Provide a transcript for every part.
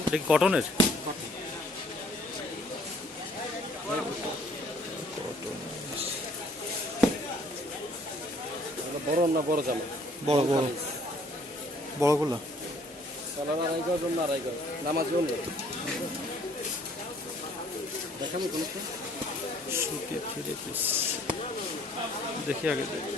এটা কি কটনের বড় না বড় জামা? বড় বড়। বড়গুলো আড়াই গজ অন্য আড়াই গজ নামাজি দেখাবি কোনো থ্রি পিস দেখি আগে, দেখি।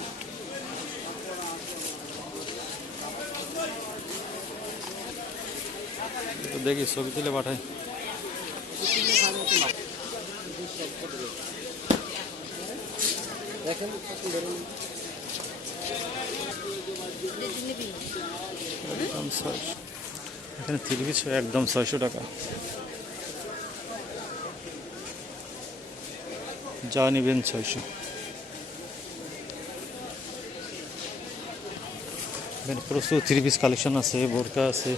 দেখি, ছবি তুলে পাঠাই। এখানে থ্রি পিস একদম ছয়শো টাকা। যা নেবেন ছয়শো। এখানে প্রচুর থ্রি পিস কালেকশন আছে, বোরকা আছে,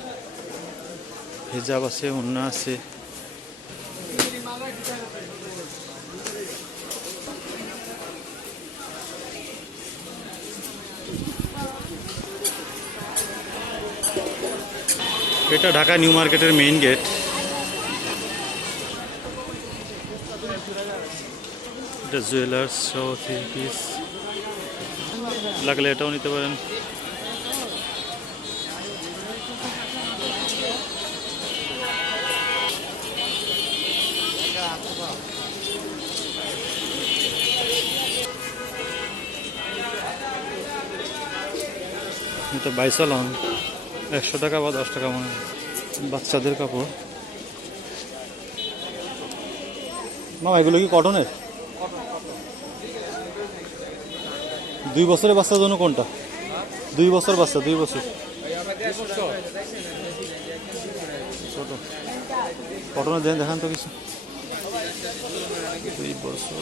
হিজাব আছে উন্না আছে। এটা ঢাকা নিউ মার্কেটের মেইন গেট এটা জুয়েলার্স সহ থ্রি পিস লাগলে এটাও নিতে পারেন। এটা বাইসালন। একশো টাকা বা দশ টাকা মনে বাচ্চাদের কাপড়। মামা, এগুলো কি কটনের দুই বছরের বাচ্চার জন্য কোনটা? দুই বছর বাচ্চা, দুই বছর। ছোট। কটনের দেন, দেখান তো কিছু। দুই বছর।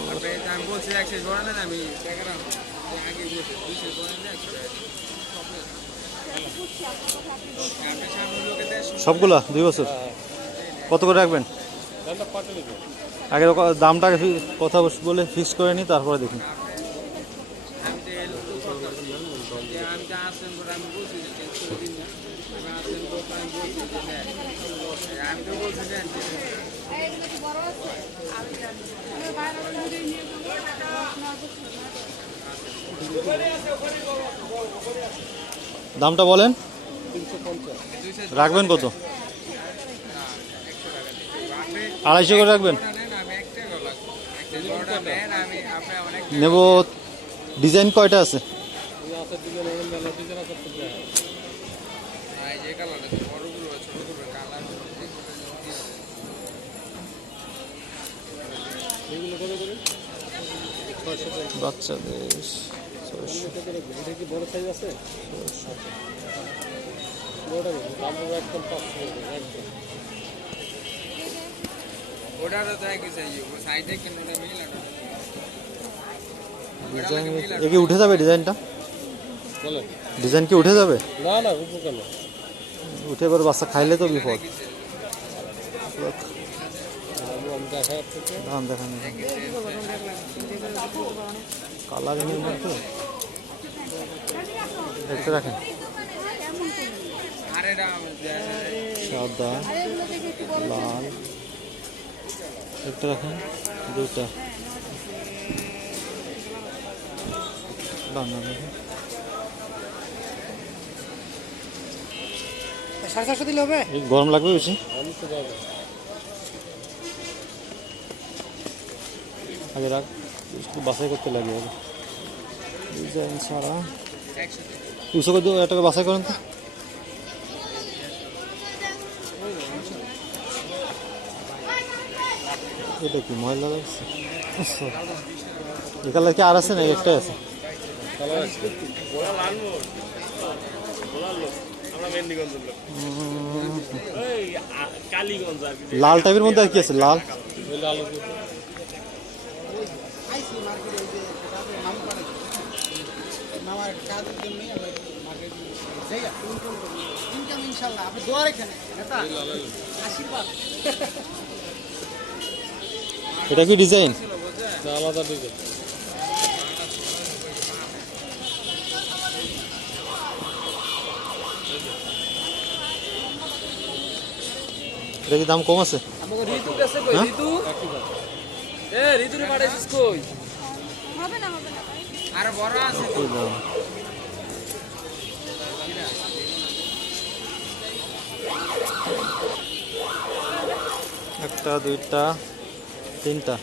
সবগুলা, দুই বছর। কত করে রাখবেন? আগে দামটা কথা বলে ফিক্স করে তারপরে না আমি আসেন করে আমি বলছি যে। আমি তো বলছি যে দামটা বলেন রাখবেন কত একশো টাকা দিতে আপনি আড়াইশো করে রাখবেন বড়টা নেন আমি এক টাকা লাগবো একটা বড়টা নেন আমি করে রাখবেন? নেব ডিজাইন কয়টা আছে? বাচ্চাদের ছয়শো। ডিজাইন এ কি উঠে যাবে ডিজাইনটা? ডিজাইন কি উঠে যাবে? না না কেন? উঠে এবার বাচ্চা খাইলে তো বিপদ। দেখান। কালারের মধ্যে দেখতে রাখেন। সাদা লাল। একটা রাখেন দুইটা। দাম দেখেন সাড়ে চারশো দিলে হবে? গরম লাগবে বেশি? আগে রাখ বাছাই করতে লাগে ছাড়া। দুশো এটাকে বাছাই করেন তো। এটা কি, ময়লা লাগছে? আচ্ছা। এই কালার কি আর আছে না একটাই আছে? লাল টাইপের মধ্যে আর কি আছে, লাল? ইনকাম ইনশাল্লাহ। আপনি দোয়ার এখানে আশীর্বাদ। এটা কি ডিজাইন? আলাদা দিকে দেখি দাম কম আছে? হ্যাঁ? ঋতু? এ ঋতুরে পাঠাইছিস কই? হবে না হবে না আর বড় আছে তো। এই দাম? একটা দুইটা। তিনটা।